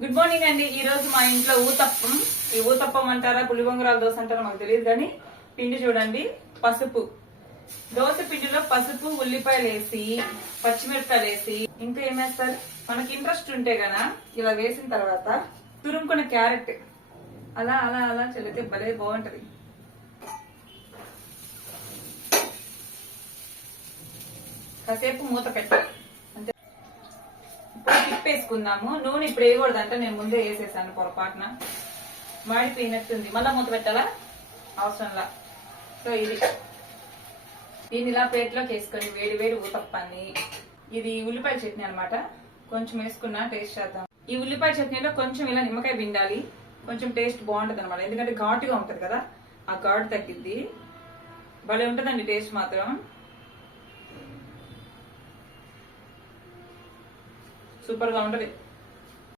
Good morning అండి. ఈ రోజు మా ఇంట్లో ఊతప్పం. ఈ ఊతప్పం అంటారా పులిబొంగరాల దోశ అంటారా మాకు తెలియదు కానీ పిండి చూడండి. పసుపు దోశ పిండిలో పసుపు ఉల్లిపాయలు వేసి పచ్చిమిరపకాయలు వేసి ఇంకా ఏమేస్తారు మనకి ఇంట్రెస్ట్ ఉంటే గనా ఇలా వేసిన తర్వాత తురుముకున్న క్యారెట్ అలా అలా అలా చల్లితే భలే బాగుంటది. కాసేపు మూత పెట్టాలి అంతే. తిప్పేసుకుందాము. నూనె ఇప్పుడు వేయకూడదంటే నేను ముందే వేసేసాను పొరపాటున, మాడిపోయినట్టుంది. మళ్ళా మూత పెట్టాలా అవసరంలా. సో దీన్ని ఇలా ప్లేట్లోకి వేసుకొని వేడి వేడి ఊతప్పాన్ని, ఇది ఉల్లిపాయ చట్నీ అనమాట, కొంచెం వేసుకున్నా టేస్ట్ చేద్దాం. ఈ ఉల్లిపాయ చట్నీలో కొంచెం ఇలా నిమ్మకాయ పిండాలి, కొంచెం టేస్ట్ బాగుంటది అనమాట. ఎందుకంటే ఘాటుగా ఉంటది కదా, ఆ ఘాటు తగ్గిద్ది. భలే ఉంటదండి టేస్ట్ మాత్రం, సూపర్ గా ఉంటది.